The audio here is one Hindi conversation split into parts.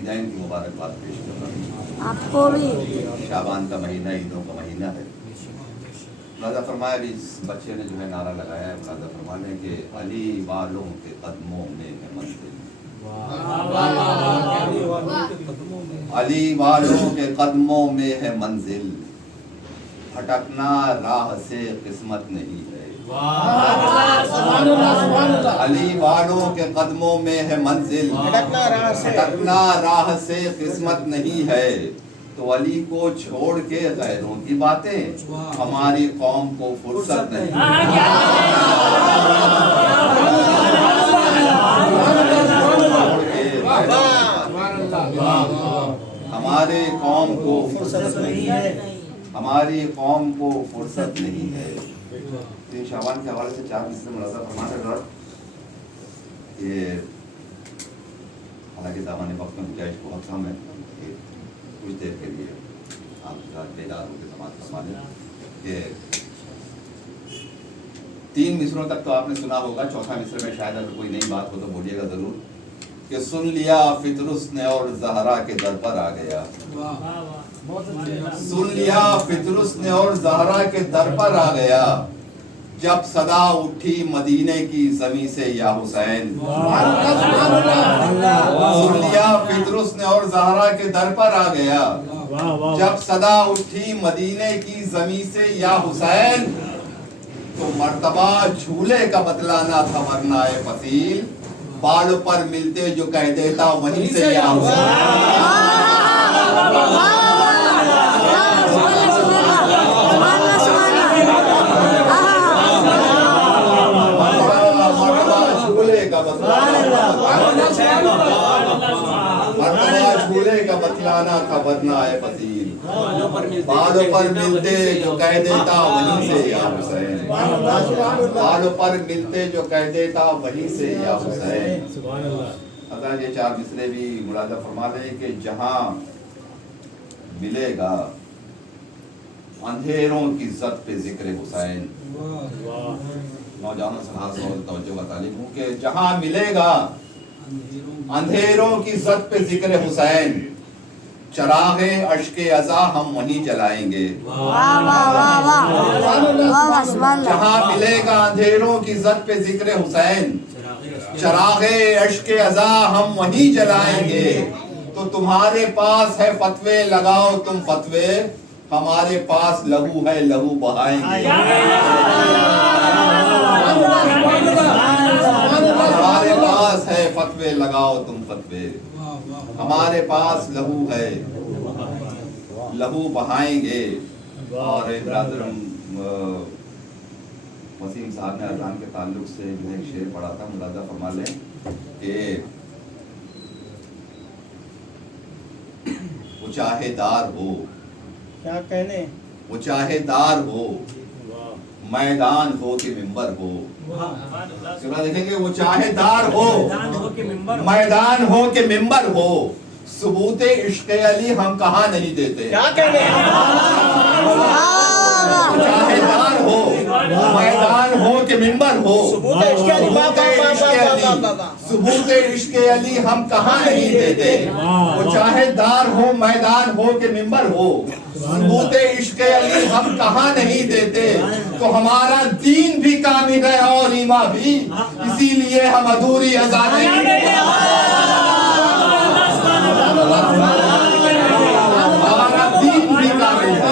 ईदैन की मुबारकबाद पेश कर रहा हूँ। आपको भी। शाबान का महीना ईदों का महीना है। मुलाजा फरमाया भी इस बच्चे ने जो है नारा लगाया है, मुलाजा फरमाने के अली वालों के कदमों में है मंजिल, अली वालों के कदमों में है मंजिल, भटकना राह से किस्मत नहीं है। अली वालों के कदमों में है मंजिल, भटकना राह से किस्मत नहीं है। तो अली को छोड़ के गैरों की बातें हमारी कौम को फुर्सत नहीं। हमारे कौम को फुर्सत नहीं है, हमारी कौम को फुर्सत नहीं है। तीन शाबान के हवाले से 4 मिसरे मुलाजा फरमाने और ये हालांकि दामन वक्त में गुंजाइश बहुत कम है, कुछ देर के लिए आप बेदार होकर समाज फरमा लें कि 3 मिसरों तक तो आपने सुना होगा। चौथा मिसर में शायद अगर कोई नई बात हो तो बोलिएगा जरूर कि सुन लिया फितरुस ने और ज़हरा के दर पर आ गया। सुन लिया फितरुस ने और ज़हरा के दर पर आ गया, जब सदा उठी मदीने की ज़मीं से या हुसैन। सुन लिया फितरुस ने और ज़हरा के दर पर आ गया, जब सदा उठी मदीने की ज़मीं से या हुसैन। तो मर्तबा झूले का बतलाना था वरना ए फसील, बाल पर मिलते जो कह देता वहीं से या हुसैन। झूले का बतलाना था वरना है फसील, बालों पर मिलते जो कह देता वहीं से या हुसैन। बालों पर मिलते जो कह देता वहीं से या हुसैन। अगर ये 4 मिसरे भी मुलाजा फरमा लें कि जहां मिलेगा अंधेरों की इज्जत पे जिक्र हुसैन। नौजवानों से खास तवज्जो का तालिब हूँ कि जहां मिलेगा अंधेरों की इज्जत पे जिक्र हुसैन, चरागे अश्के अज़ा हम वहीं जलाएंगे। जहां मिलेगा अंधेरों की इज्जत पे जिक्र हुसैन, चरागे अश्के अज़ा हम वहीं जलाएंगे। तो तुम्हारे पास है फतवे लगाओ तुम फतवे, हमारे पास लहू है लहू बहाएंगे। हमारे पास है फतवे लगाओ तुम फतवे, हमारे पास लहू है लहू बहाएंगे। और ब्रादरम वसीम साहब ने अज़ान के ताल्लुक से जो एक शेर पढ़ा था, मुलाजा फरमा लें कि वो चाहेदार हो, क्या कहने, वो चाहेदार हो मैदान हो कि मिंबर हो। देखेंगे वो चाहेदार हो मैदान हो कि मिंबर हो, सबूते इश्क़ अली हम कहाँ नहीं देते। क्या कहने, चाहेदार हो मैदान हो कि मिंबर हो, सबूते इश्क़ अली हम कहाँ नहीं देते। वो चाहेदार हो मैदान हो कि मिंबर हो, सबूते इश्क़ अली हम कहाँ नहीं देते। तो हमारा दीन भी कामिल है और ईमान भी, इसीलिए हम अधूरी अज़ा नहीं देते। हमारा दीन भी कामिल है,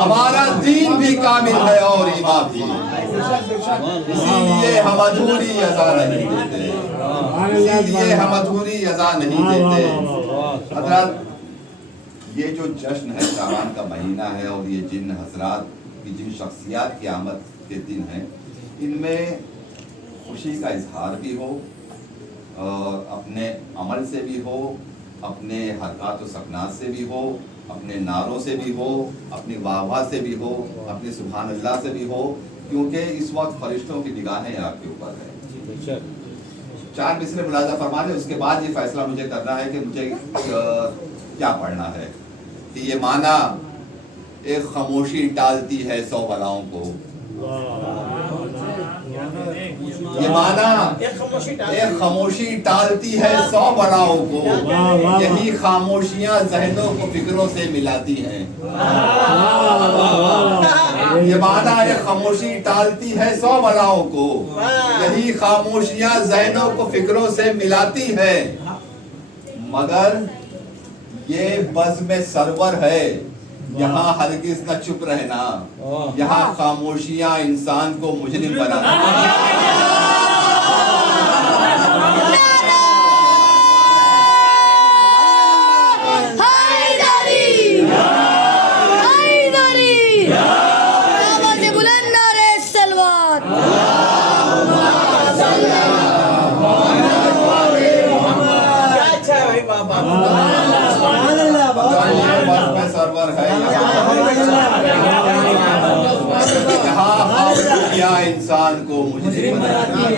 हमारा दीन भी कामिल है और ईमान भी, इसीलिए हम अधूरी अज़ा नहीं देते, इसीलिए हम अधूरी अज़ा नहीं देते। हज़रात, ये जो जश्न है शाबान का महीना है और ये जिन हज़रात की जिन शख्सियात की आमद के दिन हैं, इनमें खुशी का इजहार भी हो, अपने अमल से भी हो, अपने हरकत व सकनात से भी हो, अपने नारों से भी हो, अपनी वाह से भी हो, अपने सुभान अल्लाह से भी हो, क्योंकि इस वक्त फरिश्तों की निगाहें आपके ऊपर है। 4 मिसरे मुलाजा फरमा लें, उसके बाद ये फैसला मुझे करना है कि मुझे क्या पढ़ना है। कि ये माना एक खामोशी टालती है 100 बलाओं को, ये माना एक खामोशी टालती है 100 बलाओं को, यही खामोशियां जहनों को फिक्रों से मिलाती हैं। ये माना एक खामोशी टालती है 100 बलाओं को, यही खामोशियां जहनों को फिक्रों से मिलाती है। मगर ये बज़्म सरवर है, यहाँ हरगिज़ न चुप रहना, यहाँ खामोशियां इंसान को मुजरिम बनाती। सरवर है यहाँ इंसान को मुजरिम बनाती है,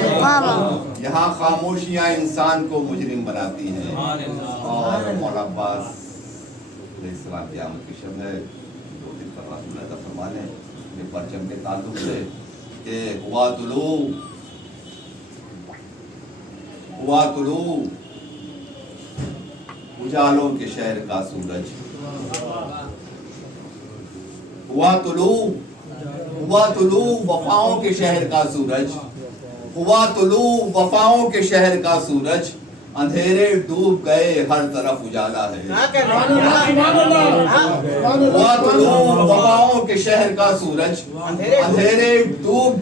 यहाँ खामोशियाँ इंसान को मुजरिम बनाती हैं। और मौला अब्बास अलैहिस्सलाम क़यामत की शब है, 2 दिन का फरमाने ये परचम के ताल्लुक से कि हुआ तुलू उजालों के शहर का सूरज, हुआ तुलू वफाओं के शहर का सूरज, हुआ तुलू वफाओं के शहर का सूरज, अंधेरे डूब गए हर तरफ उजाला है। हुआ तुलू वफाओं के शहर का सूरज, अंधेरे डूब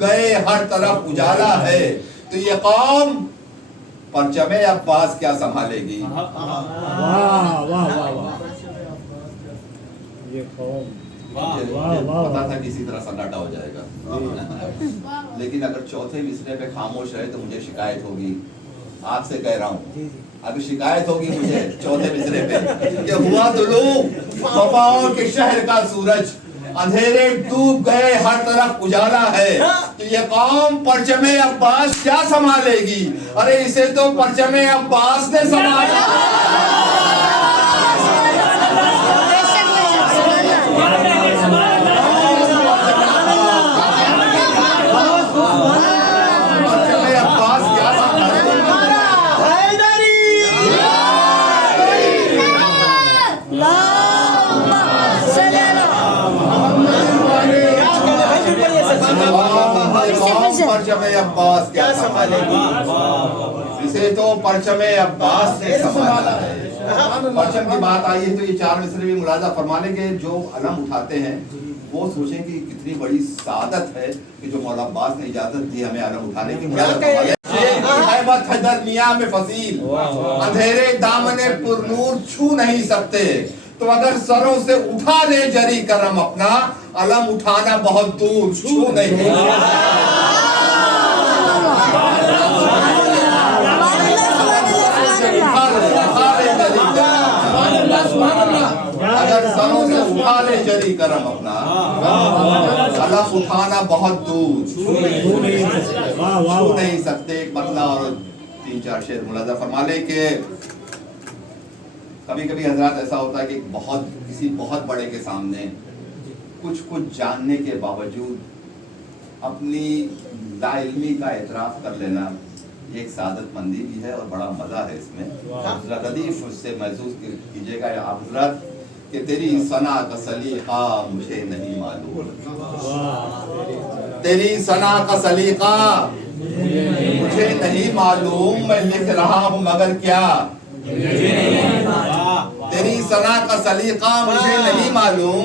गए हर तरफ उजाला है। तो ये कौम परचमे अब्बास क्या संभालेगी? ये कौम पता था किसी तरह सन्नाटा हो जाएगा, लेकिन अगर चौथे मिसरे पे खामोश रहे तो मुझे शिकायत होगी। आपसे कह रहा हूँ, अभी शिकायत होगी मुझे चौथे मिसरे पे कि हुआ तुलू वफाओं के शहर का सूरज, अंधेरे डूब गए हर तरफ उजाला है। तो ये कौम परचमे अब्बास क्या संभालेगी? अरे इसे तो परचमे अब्बास ने संभाला। परचमे अब्बास क्या संभालेगी? इसे तो परचमे अब्बास ने संभाला है। परचम की बात आई है तो ये 4 मिसरे भी मुलाजा फरमाने के जो अलम उठाते हैं वो सोचें कि कितनी बड़ी सादत है कि जो मौला अब्बास ने इजाजत दी हमें अलम उठाने की। दरमिया में फसील अंधेरे दामने पुरनूर छू नहीं सकते, तो अगर सरों से उठा ले जरी करम अपना, अलम उठाना बहुत दूर छू नहीं। अगर सरों से उठा ले जरी करम अपना, अलम उठाना बहुत दूर छू नहीं सकते। एक मतला और 3-4 शेर मुलाजा फरमा ले के कभी कभी हजरात ऐसा होता है कि किसी बहुत बड़े के सामने कुछ जानने के बावजूद अपनी लाइल्मी का एतराफ़ कर लेना एक सादतमंदी भी है और बड़ा मज़ा है इसमें। लतीफ़ उससे महसूस कीजिएगा आप हजरत कि तेरी सना का सलीक़ा मुझे नहीं मालूम, तेरी सना का सलीक़ा मुझे नहीं मालूम, मैं लिख रहा हूँ मगर क्या तेरी सना का सलीक़ा मुझे नहीं मालूम,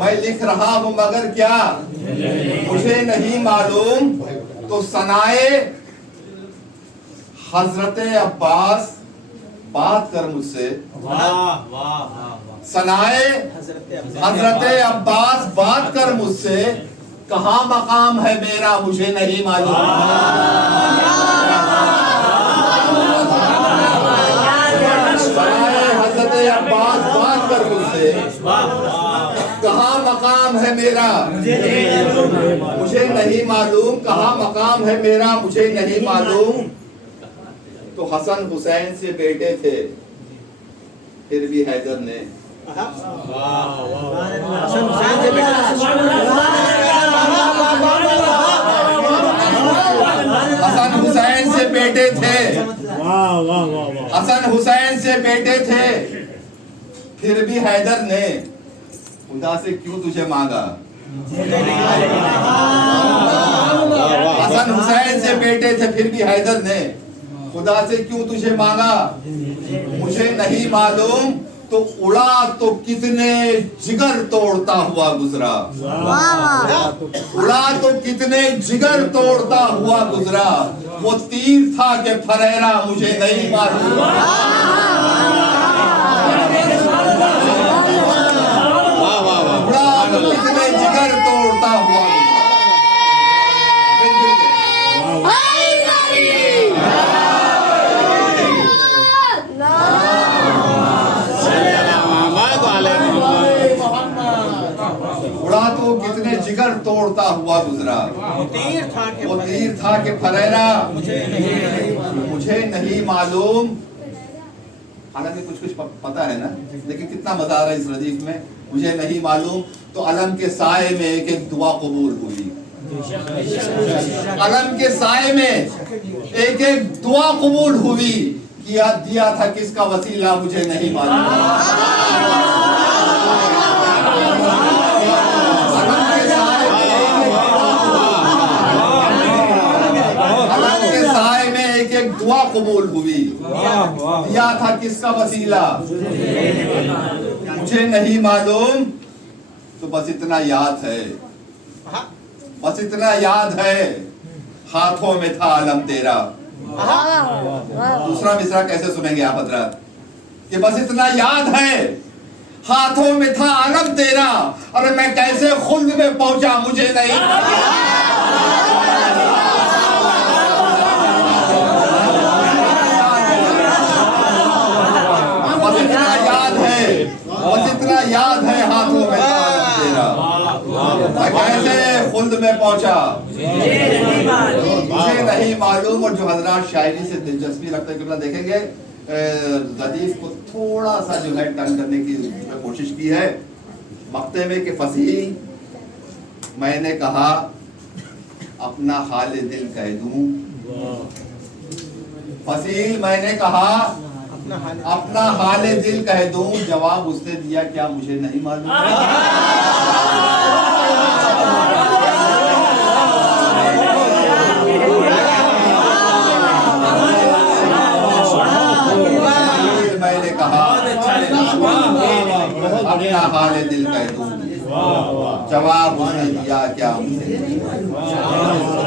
मैं लिख रहा हूँ मगर क्या मुझे नहीं मालूम। तो सनाए हजरत अब्बास बात कर मुझसे, सनाए हजरत अब्बास बात कर मुझसे, कहाँ मकाम है मेरा मुझे नहीं मालूम। अब्बास बात कर मुझसे, कहाँ मकाम है मेरा मुझे नहीं मालूम, कहाँ मकाम है मेरा मुझे नहीं मालूम। तो हसन हुसैन से बेटे थे, फिर भी हैदर ने हसन हुसैन से बेटे हसन हुसैन से बेटे थे, वाह वाह वाह वाह। हसन हुसैन से बेटे थे, फिर भी हैदर ने खुदा से क्यों तुझे मांगा। हसन हुसैन से बेटे थे, फिर भी हैदर ने खुदा से क्यों तुझे मांगा। मुझे नहीं मालूम तो उड़ा तो कितने जिगर तोड़ता हुआ गुजरा। उड़ा तो कितने जिगर तोड़ता हुआ गुजरा। वो तीर था कि फरेरा मुझे नहीं मालूम। उड़ा तो कितने जिगर तोड़ता हुआ उड़ा तो कितने जिगर तोड़ता हुआ गुजरा। वो तीर था कि फरेरा मुझे नहीं मालूम। हालांकि कुछ कुछ पता है ना, लेकिन कितना मजा आ रहा है इस रदीफ में। मुझे नहीं मालूम तो अलम के साए में एक एक दुआ कबूल हुई। अलम के साए में एक एक दुआ कबूल हुई। किया दिया था किसका वसीला मुझे नहीं मालूम। एक दुआ कबूल हुई। दिया था किसका वसीला मुझे नहीं मालूम। तो बस इतना याद है, बस इतना याद है, हाथों में था अलम तेरा। दूसरा मिसरा कैसे सुनेंगे आप हजरत, कि बस इतना याद है, हाथों में था अलम तेरा। अरे मैं कैसे खुल्द में पहुंचा मुझे नहीं। बस इतना याद है, हाथों में तेरा। मैं कैसे खुल्द में पहुंचा मुझे नहीं मालूम। और जो हजरात शायरी से दिलचस्पी रखते हैं, देखेंगे रदीफ को थोड़ा सा जो है टर्न करने की कोशिश की है। मक्ते में कि फसीह मैंने कहा अपना हाल दिल कह दूं। फसीह मैंने कहा अपना हाल दिल कह दूं। जवाब उसने दिया क्या मुझे नहीं मालूम। मैंने कहा अपना हाल दिल कह दूं। जवाब उसने दिया क्या मुझे नहीं मालूम।